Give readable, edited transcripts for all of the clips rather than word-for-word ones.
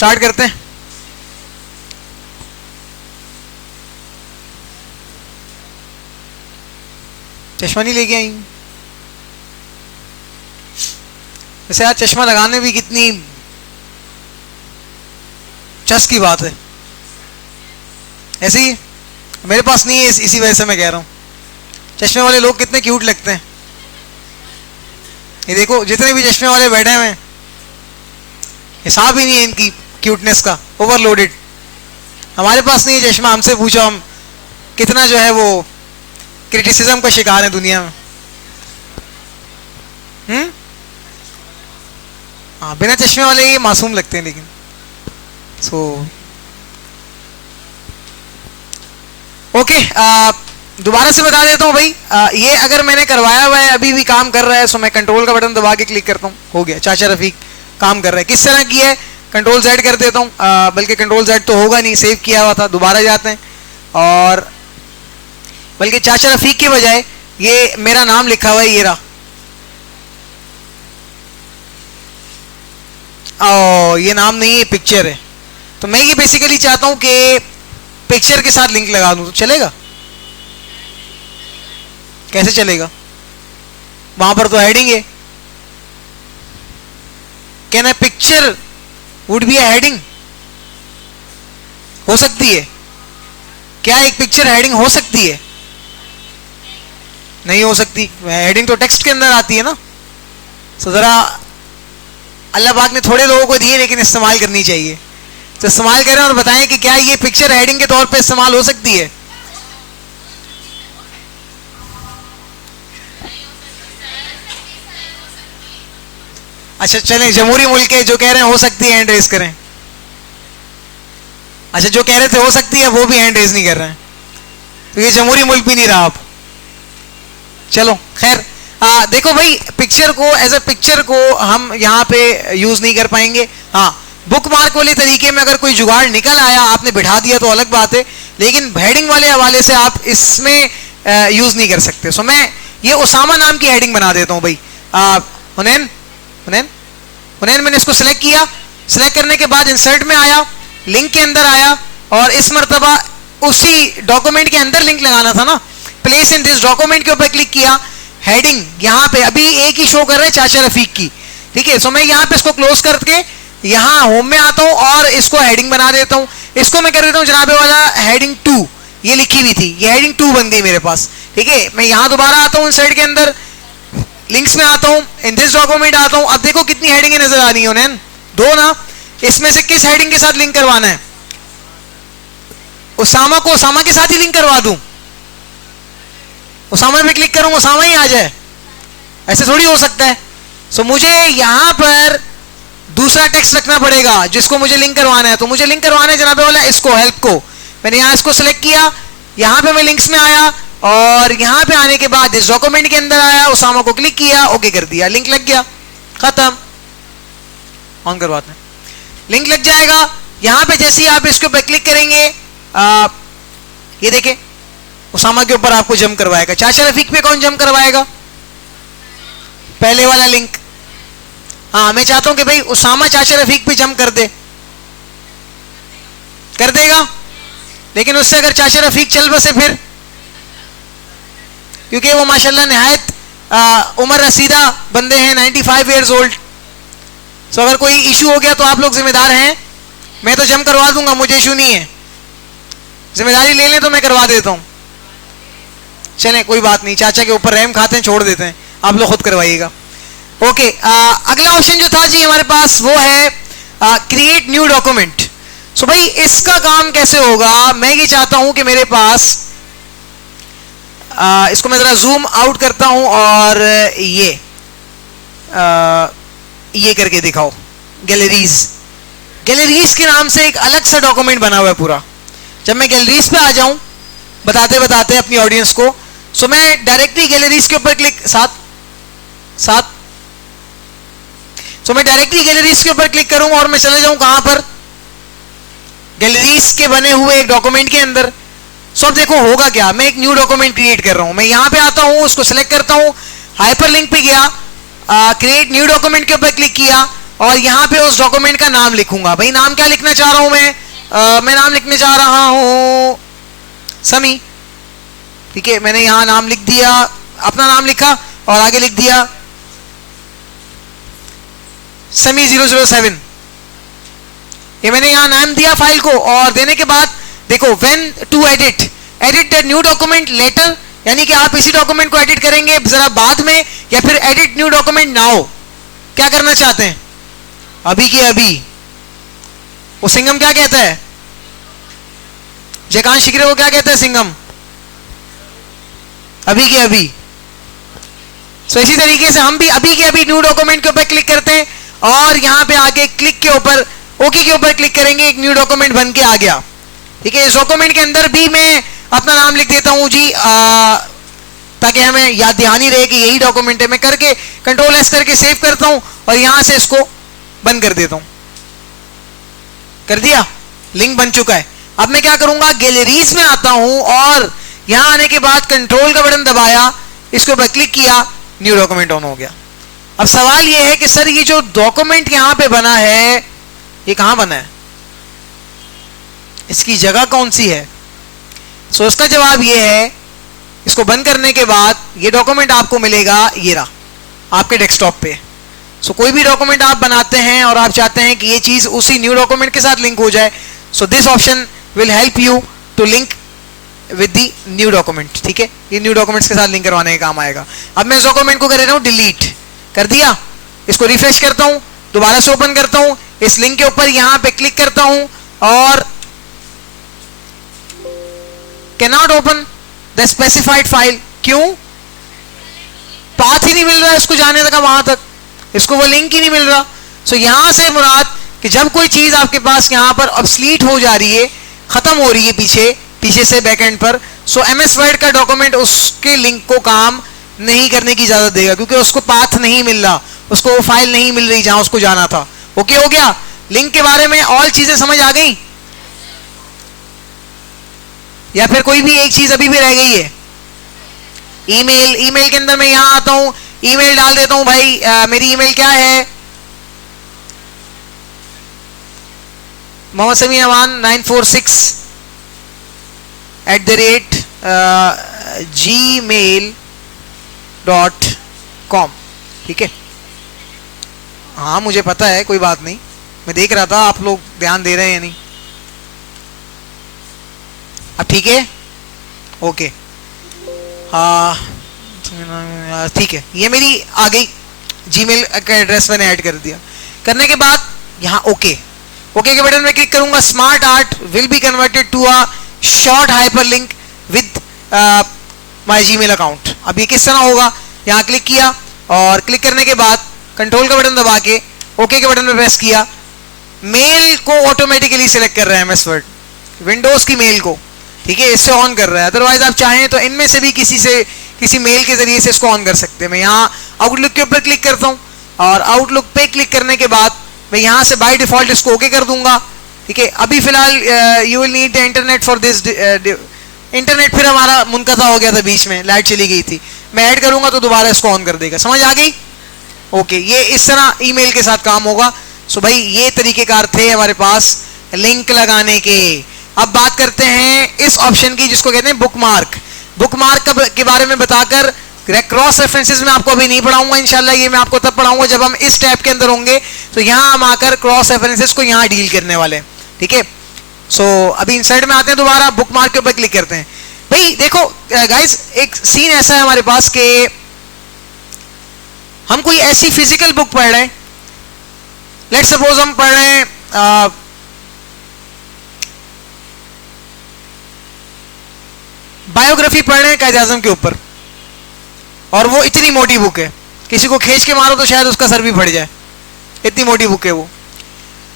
Start करते हैं। चश्मा नहीं लेके आई? वैसे यार चश्मा लगाने भी कितनी चस की बात है। ऐसे ही मेरे पास नहीं है, इसी वजह से मैं कह रहा हूं। चश्मे वाले लोग कितने क्यूट लगते हैं। ये देखो जितने भी चश्मे वाले बैठे हुए हैं, हिसाब ही नहीं है इनकी क्यूटनेस का, ओवरलोडेड। हमारे पास नहीं है चश्मा, हमसे पूछो हम कितना जो है वो क्रिटिसिज्म का शिकार है दुनिया में। हाँ, बिना चश्मे वाले ये मासूम लगते हैं। लेकिन ओके, दोबारा से बता देता हूँ भाई। ये अगर मैंने करवाया हुआ है, अभी भी काम कर रहा है, सो मैं कंट्रोल का बटन दबा के क्लिक करता हूँ, हो गया। चाचा रफीक काम कर रहा है। किस तरह की है, कंट्रोल Z कर देता हूँ, बल्कि कंट्रोल Z तो होगा नहीं, सेव किया हुआ था। दोबारा जाते हैं और बल्कि चाचा रफीक के बजाय ये मेरा नाम लिखा हुआ है, ये रहा। ये नाम नहीं है, पिक्चर है। तो मैं ये बेसिकली चाहता हूं कि पिक्चर के साथ लिंक लगा दूं, तो चलेगा? कैसे चलेगा? वहां पर तो हेडिंग है। Can a picture would be A heading? हो सकती है क्या? एक पिक्चर हेडिंग हो सकती है? नहीं हो सकती। हेडिंग तो टेक्स्ट के अंदर आती है ना। तो जरा अल्लाह पाक ने थोड़े लोगों को दिए, लेकिन इस्तेमाल करनी चाहिए। तो इस्तेमाल करें और बताएं कि क्या ये पिक्चर हेडिंग के तौर पे इस्तेमाल हो सकती है? अच्छा चलें, जमहूरी मुल्क के जो कह रहे हैं हो सकती है, हैंड रेज करें। अच्छा, जो कह रहे थे हो सकती है वो भी हैंड रेज नहीं कर रहे हैं, तो ये जमहूरी मुल्क भी नहीं रहा आप। चलो खैर, देखो भाई, पिक्चर को एज ए पिक्चर को हम यहाँ पे यूज नहीं कर पाएंगे। हाँ, बुक मार्क वाले तरीके में अगर कोई जुगाड़ निकल आया, आपने बिठा दिया तो अलग बात है, लेकिन हेडिंग वाले हवाले से आप इसमें यूज नहीं कर सकते। सो मैं ये उसामा नाम की हेडिंग बना देता हूँ भाई। हुनैन हुनैन हुनैन मैंने इसको सिलेक्ट किया। सिलेक्ट करने के बाद इंसर्ट में आया, लिंक के अंदर आया, और इस मरतबा उसी डॉक्यूमेंट के अंदर लिंक लगाना था ना, प्लेस इन दिस डॉक्यूमेंट के ऊपर क्लिक किया। हेडिंग यहाँ पे अभी एक ही शो कर रहे हैं, चाचा रफीक की, ठीक है। सो मैं यहाँ पे इसको क्लोज करके यहाँ होम में आता हूँ और इसको हेडिंग बना देता हूँ। इसको मैं कर देता हूँ जनाबे वाला हेडिंग 2, ये लिखी हुई थी, ये हेडिंग 2 बन गई मेरे पास, ठीक है। मैं यहाँ दोबारा आता हूँ इंसर्ट के अंदर, लिंक्स में आता हूँ, इन दिस डॉक्यूमेंट आता हूँ। अब देखो कितनी हेडिंगें नजर आ रही हैं, 2 ना। इसमें से किस हेडिंग के साथ लिंक करवाना है? उसामा को उसामा के साथ ही लिंक करवा दूं? उसामा पे क्लिक करूंगा, उसामा ही आ जाए? ऐसे थोड़ी हो सकता है। सो मुझे यहां पर दूसरा टेक्स्ट रखना पड़ेगा जिसको मुझे लिंक करवाना है। तो मुझे लिंक करवाना है जनाबे वाला इसको, हेल्प को। मैंने यहां इसको सिलेक्ट किया, यहां पे मैं लिंक्स में आया, और यहां पे आने के बाद इस डॉक्यूमेंट के अंदर आया, उसामा को क्लिक किया, ओके कर दिया, लिंक लग गया, खत्म। ऑन करवाते हैं, लिंक लग जाएगा। यहां पे जैसे ही आप इसके ऊपर क्लिक करेंगे, ये देखें उसामा के ऊपर आपको जम करवाएगा। चाचा रफीक पे कौन जम करवाएगा? पहले वाला लिंक। हाँ, मैं चाहता हूं कि भाई उसामा चाचा रफीक पे जम कर दे, कर देगा। लेकिन उससे अगर चाचा रफीक चल बसे फिर, क्योंकि वो माशाल्लाह निहायत उम्र रसीदा बंदे हैं, 95 ईयर्स ओल्ड। सो अगर कोई इशू हो गया तो आप लोग जिम्मेदार हैं। मैं तो जम करवा दूंगा, मुझे इशू नहीं है, जिम्मेदारी ले लें तो मैं करवा देता हूं। चलें कोई बात नहीं, चाचा के ऊपर रहम खाते हैं, छोड़ देते हैं, आप लोग खुद करवाइएगा। ओके, अगला ऑप्शन जो था जी हमारे पास वो है क्रिएट न्यू डॉक्यूमेंट। सो भाई इसका काम कैसे होगा? मैं ये चाहता हूं कि मेरे पास इसको मैं जरा जूम आउट करता हूं और ये करके दिखाओ। गैलरीज, गैलरीज के नाम से एक अलग सा डॉक्यूमेंट बना हुआ है पूरा। जब मैं गैलरीज पे आ जाऊं बताते बताते अपनी ऑडियंस को, सो मैं डायरेक्टली गैलरीज के ऊपर क्लिक सो मैं डायरेक्टली गैलरीज के ऊपर क्लिक करूंगा और मैं चले जाऊं कहां पर? गैलरीज के बने हुए एक डॉक्यूमेंट के अंदर। सो अब देखो होगा क्या, मैं एक न्यू डॉक्यूमेंट क्रिएट कर रहा हूं। मैं यहां पे आता हूं, उसको सिलेक्ट करता हूं, हाइपरलिंक पे गया, क्रिएट न्यू डॉक्यूमेंट के ऊपर क्लिक किया, और यहाँ पे उस डॉक्यूमेंट का नाम लिखूंगा। भाई नाम क्या लिखना चाह रहा हूं मैं नाम लिखने जा रहा हूं समी। ठीक है, मैंने यहां नाम लिख दिया, अपना नाम लिखा और आगे लिख दिया समी 007। ये मैंने यहां नाम दिया फाइल को, और देने के बाद देखो when to edit the new document letter, यानी कि आप इसी डॉक्यूमेंट को एडिट करेंगे जरा बाद में, या फिर एडिट न्यू डॉक्यूमेंट नाउ, क्या करना चाहते हैं? अभी के अभी। वो सिंगम क्या कहता है? जयकांत शिकरे को क्या कहता है सिंगम? अभी के अभी। सो इसी तरीके से हम भी अभी के अभी न्यू डॉक्यूमेंट के ऊपर क्लिक करते हैं और यहां पे आके क्लिक के ऊपर ओके के ऊपर क्लिक करेंगे, एक न्यू डॉक्यूमेंट बन के आ गया। ठीक है, इस डॉक्यूमेंट के अंदर भी मैं अपना नाम लिख देता हूं जी, ताकि हमें याद ध्यान ही रहे कि यही डॉक्यूमेंट है। मैं करके कंट्रोल एस करके सेव करता हूं और यहां से इसको बंद कर देता हूं। कर दिया, लिंक बन चुका है। अब मैं क्या करूंगा, गैलरीज में आता हूं और यहां आने के बाद कंट्रोल का बटन दबाया, इसके ऊपर क्लिक किया, न्यू डॉक्यूमेंट ऑन हो गया। अब सवाल यह है कि सर ये जो डॉक्यूमेंट यहां पे बना है ये कहां बना है, इसकी जगह कौन सी है? सो इसका जवाब ये है, इसको बंद करने के बाद ये डॉक्यूमेंट आपको मिलेगा, ये रहा आपके डेस्कटॉप पे। सो कोई भी डॉक्यूमेंट आप बनाते हैं और आप चाहते हैं कि ये चीज उसी न्यू डॉक्यूमेंट के साथ लिंक हो जाए, so this option will help you to link with the new document. ठीक है, ये न्यू डॉक्यूमेंट्स के साथ लिंक करवाने का काम आएगा। अब मैं इस डॉक्यूमेंट को कर रहा हूं डिलीट, कर दिया। इसको रिफ्रेश करता हूं, दोबारा से ओपन करता हूं, इस लिंक के ऊपर यहां पे क्लिक करता हूं और can not open the specified file. क्यों? पाथ ही नहीं मिल रहा इसको जाने तक, वहां तक इसको वो लिंक ही नहीं मिल रहा। सो यहां से मुराद कि जब कोई चीज आपके पास यहां पर ऑब्सलीट हो जा रही है, खत्म हो रही है पीछे से बैकएंड पर, सो एमएस वर्ड का डॉक्यूमेंट उसके लिंक को काम नहीं करने की इजाजत देगा, क्योंकि उसको पाथ नहीं मिल रहा, उसको वो फाइल नहीं मिल रही जहां उसको जाना था। ओके हो गया? लिंक के बारे में ऑल चीजें समझ आ गई, या फिर कोई भी एक चीज अभी भी रह गई है? ईमेल के अंदर मैं यहां आता हूं, ईमेल डाल देता हूं भाई, मेरी ईमेल क्या है? मोहम्मद समी अमान 946@gmail.com। ठीक है, हाँ मुझे पता है, कोई बात नहीं, मैं देख रहा था आप लोग ध्यान दे रहे हैं या नहीं। अब ठीक है, ओके, हाँ ठीक है, ये मेरी आ गई, जीमेल का एड्रेस मैंने ऐड कर दिया। करने के बाद यहाँ ओके के बटन में क्लिक करूंगा, smart art will be converted to a short hyperlink with my Gmail account. अब ये किस तरह होगा, यहाँ क्लिक किया और क्लिक करने के बाद कंट्रोल का बटन दबा के ओके के बटन में प्रेस किया, मेल को ऑटोमेटिकली सिलेक्ट कर रहा है एमएस वर्ड, विंडोज की मेल को। ठीक है, इससे ऑन कर रहा है। अदरवाइज आप चाहें तो इनमें से भी किसी मेल के जरिए से इसको ऑन कर सकते हैं। मैं यहाँ आउटलुक के ऊपर क्लिक करता हूँ और आउटलुक पे क्लिक करने के बाद मैं यहाँ से बाय डिफॉल्ट इसको ओके कर दूंगा। ठीक है, अभी फिलहाल you will need the internet for this, internet फिर हमारा मुनक़ता हो गया था, बीच में लाइट चली गई थी। मैं ऐड करूंगा तो दोबारा इसको ऑन कर देगा। समझ आ गई? ओके, ये इस तरह ईमेल के साथ काम होगा। सो भाई ये तरीकेकार थे हमारे पास लिंक लगाने के। अब बात करते हैं इस ऑप्शन की जिसको कहते हैं बुकमार्क। बुकमार्क के बारे में बताकर क्रॉस रेफरेंसेस में आपको अभी नहीं पढ़ाऊंगा, इंशाल्लाह ये मैं आपको तब पढ़ाऊंगा जब हम इस टैब के अंदर होंगे। तो यहाँ हम आकर क्रॉस रेफरेंसेस को यहाँ डील करने वाले हैं। ठीक है, सो अभी इंसर्ट में आते हैं, दोबारा बुकमार्क के ऊपर क्लिक करते हैं। भाई देखो गाइस, एक सीन ऐसा है हमारे पास कि हम कोई ऐसी फिजिकल बुक पढ़ रहे हैं, लेट्स सपोज हम पढ़ रहे हैं बायोग्राफी पढ़ रहे हैं कायद आज़म के ऊपर, और वो इतनी मोटी बुक है, किसी को खींच के मारो तो शायद उसका सर भी फट जाए, इतनी मोटी बुक है वो।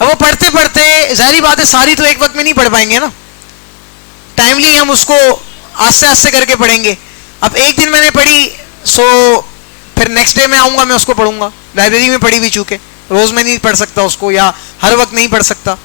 अब वो पढ़ते पढ़ते जाहिर बात है सारी तो एक वक्त में नहीं पढ़ पाएंगे ना, टाइमली हम उसको आस्ते आस्ते करके पढ़ेंगे। अब एक दिन मैंने पढ़ी, सो फिर नेक्स्ट डे में आऊंगा मैं उसको पढ़ूंगा, लाइब्रेरी में पढ़ी भी, चूंकि रोज में नहीं पढ़ सकता उसको या हर वक्त नहीं पढ़ सकता।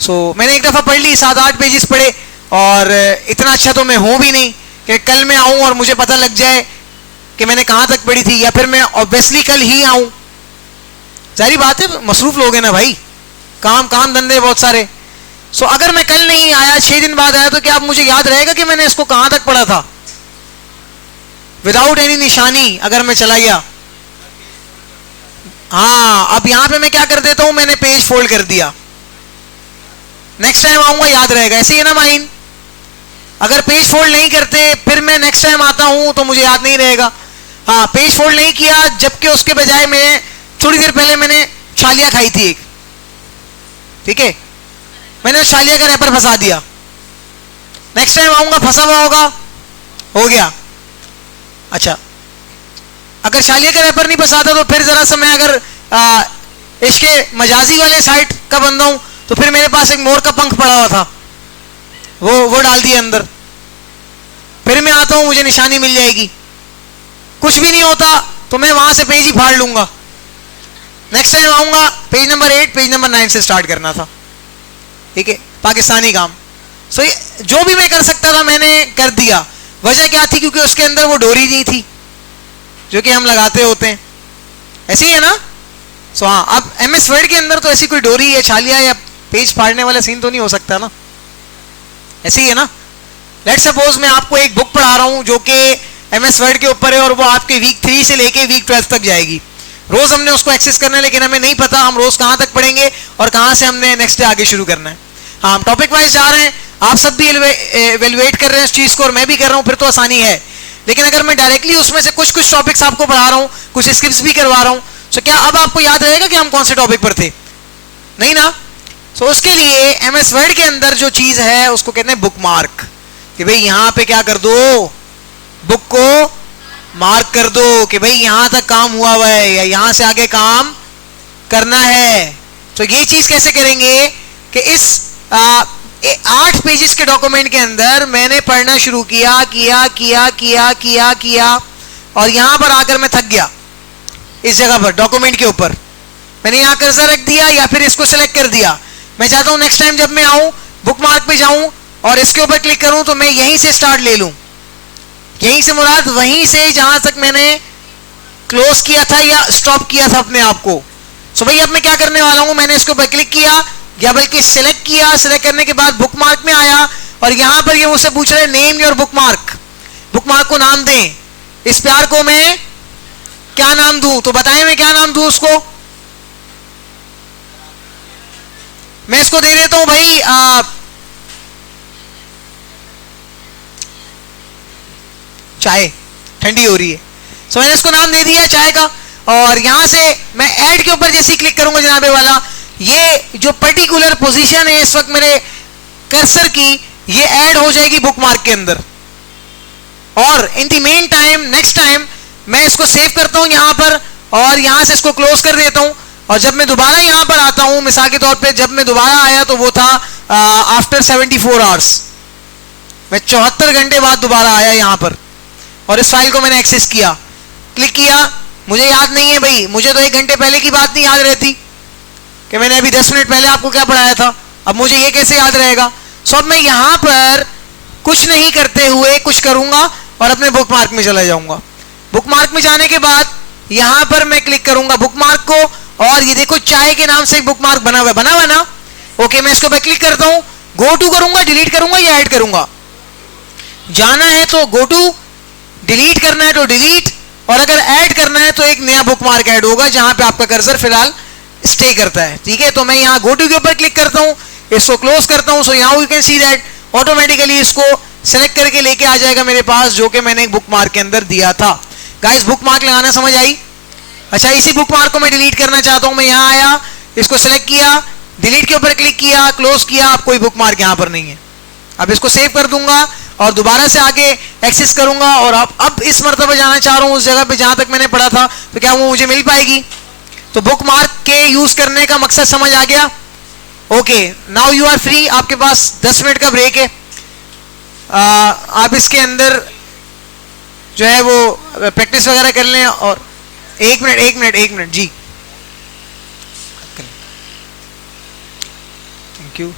सो मैंने एक दफा पढ़ ली, 7-8 पेजेस पढ़े, और इतना अच्छा तो मैं हूं भी नहीं कि कल मैं आऊं और मुझे पता लग जाए कि मैंने कहां तक पढ़ी थी, या फिर मैं ऑब्वियसली कल ही आऊं सारी बात है, मसरूफ लोग हैं ना भाई, काम काम धंधे बहुत सारे। सो अगर मैं कल नहीं आया, 6 दिन बाद आया, तो क्या आप मुझे याद रहेगा कि मैंने इसको कहां तक पढ़ा था? विदाउट एनी निशानी अगर मैं चला गया, हाँ, अब यहां पे मैं क्या कर देता हूं, मैंने पेज फोल्ड कर दिया, नेक्स्ट टाइम आऊंगा याद रहेगा। ऐसे ही है ना माइन? अगर पेज फोल्ड नहीं करते फिर मैं नेक्स्ट टाइम आता हूं तो मुझे याद नहीं रहेगा। हाँ, पेज फोल्ड नहीं किया, जबकि उसके बजाय मैं थोड़ी देर पहले मैंने छालिया खाई थी एक, ठीक है, मैंने छालिया का रैपर फंसा दिया, नेक्स्ट टाइम आऊंगा फंसा हुआ होगा, हो गया। अच्छा, अगर छालिया का रैपर नहीं फंसाता तो फिर जरा सा मैं अगर इसके मजाजी वाले साइड का बंदा हूं तो फिर मेरे पास एक मोर का पंख पड़ा हुआ था, वो डाल दिया अंदर, फिर मैं आता हूं मुझे निशानी मिल जाएगी। कुछ भी नहीं होता तो मैं वहां से पेज ही फाड़ लूंगा, नेक्स्ट टाइम आऊंगा पेज नंबर 8 पेज नंबर 9 से स्टार्ट करना था, ठीक है, पाकिस्तानी काम। सो जो भी मैं कर सकता था मैंने कर दिया। वजह क्या थी? क्योंकि उसके अंदर वो डोरी नहीं थी जो कि हम लगाते होते हैं, ऐसे ही है ना? सो हाँ, अब MS वर्ड के अंदर तो ऐसी कोई डोरी या छालिया या पेज फाड़ने वाला सीन तो नहीं हो सकता ना, ऐसे ही है ना? लेट्स सपोज मैं आपको एक बुक पढ़ा रहा हूं जो कि MS वर्ड के ऊपर है और वो आपके वीक 3 से लेके वीक 12 तक जाएगी। रोज हमने उसको एक्सेस करना है, लेकिन हमें नहीं पता हम रोज कहां तक पढ़ेंगे और कहां से हमने नेक्स्ट डे आगे शुरू करना है। हाँ, हम टॉपिक वाइज जा रहे हैं, आप सब भी एवेलुएट कर रहे हैं इस चीज को और मैं भी कर रहा हूं, फिर तो आसानी है। लेकिन अगर मैं डायरेक्टली उसमें से कुछ कुछ टॉपिक्स आपको पढ़ा रहा हूं, कुछ स्किप्स भी करवा रहा हूं, तो क्या अब आपको याद रहेगा कि हम कौन से टॉपिक पर थे? नहीं ना? सो उसके लिए MS वर्ड के अंदर जो चीज है उसको कहते हैं बुक मार्क, कि भाई यहां पे क्या कर दो, बुक को मार्क कर दो कि भाई यहां तक काम हुआ हुआ है या यहां से आगे काम करना है। तो ये चीज कैसे करेंगे कि इस 8 पेजेस के डॉक्यूमेंट के अंदर मैंने पढ़ना शुरू किया किया किया किया किया किया और यहां पर आकर मैं थक गया, इस जगह पर डॉक्यूमेंट के ऊपर मैंने यहां कर्सर रख दिया या फिर इसको सिलेक्ट कर दिया। मैं चाहता हूं नेक्स्ट टाइम जब मैं आऊं बुक मार्क पे जाऊं और इसके ऊपर क्लिक करूं तो मैं यहीं से स्टार्ट ले लूं, यहीं से मुराद वहीं से जहां तक मैंने क्लोज किया था या स्टॉप किया था अपने आप को। सो भाई अब मैं क्या करने वाला हूं, मैंने इसके ऊपर क्लिक किया या बल्कि सिलेक्ट किया, सिलेक्ट करने के बाद बुक मार्क में आया और यहां पर ये मुझसे पूछ रहे name your book mark, book mark को नाम दें। इस प्यार को मैं क्या नाम दूं? तो बताएं मैं क्या नाम दूं उसको? मैं इसको दे देता हूं भाई चाय, ठंडी हो रही है। सो मैंने इसको नाम दे दिया चाय का और यहां से मैं ऐड के ऊपर जैसे ही क्लिक करूंगा जनाबे वाला, ये जो पर्टिकुलर पोजीशन है इस वक्त मेरे कर्सर की, ये ऐड हो जाएगी बुक मार्क के अंदर। और in the main time next time मैं इसको सेव करता हूं यहां पर और यहां से इसको क्लोज कर देता हूं और जब मैं दोबारा यहां पर आता हूं, मिसाल के तौर पे जब मैं दोबारा आया तो वो था आफ्टर 74 आवर्स, मैं 74 घंटे बाद दोबारा आया यहां पर और इस फाइल को मैंने एक्सेस किया, क्लिक किया। मुझे याद नहीं है भाई, मुझे तो 1 घंटे पहले की बात नहीं याद रहती कि मैंने अभी 10 मिनट पहले आपको क्या पढ़ाया था, अब मुझे ये कैसे याद रहेगा? सो अब मैं यहां पर कुछ नहीं करते हुए कुछ करूंगा और अपने बुक मार्क में चला जाऊंगा। बुक मार्क में जाने के बाद यहां पर मैं क्लिक करूंगा बुक मार्क को और ये देखो चाय के नाम से एक बुक मार्क बना हुआ ना। ओके, मैं इसको पे क्लिक करता हूं, गो टू करूंगा, डिलीट करूंगा या ऐड करूंगा? जाना है तो गो टू, डिलीट करना है तो डिलीट, और अगर ऐड करना है तो एक नया बुक मार्क ऐड होगा जहां पे आपका कर्सर फिलहाल स्टे करता है। ठीक है, तो मैं यहां गो टू के ऊपर क्लिक करता हूं, इसको क्लोज करता हूं। सो यहां you can see that automatically इसको सेलेक्ट करके लेके आ जाएगा मेरे पास जो कि मैंने एक बुक मार्क के अंदर दिया था। गाइस, बुक मार्क लगाना समझ आई? अच्छा, इसी बुक मार्क को मैं डिलीट करना चाहता हूं। मैं यहां आया, इसको सिलेक्ट किया, डिलीट के ऊपर क्लिक किया, क्लोज किया, अब कोई बुक मार्क यहां पर नहीं है। अब इसको सेव कर दूंगा और दोबारा से आगे एक्सेस करूंगा और अब इस मर्तबा जाना चाह रहा हूं उस जगह पे जहां तक मैंने पढ़ा था, तो क्या वो मुझे मिल पाएगी? तो बुक मार्क के यूज करने का मकसद समझ आ गया? Okay, now you are free, आपके पास 10 मिनट का ब्रेक है। आप इसके अंदर जो है वो प्रैक्टिस वगैरह कर लें और एक मिनट जी, थैंक यू।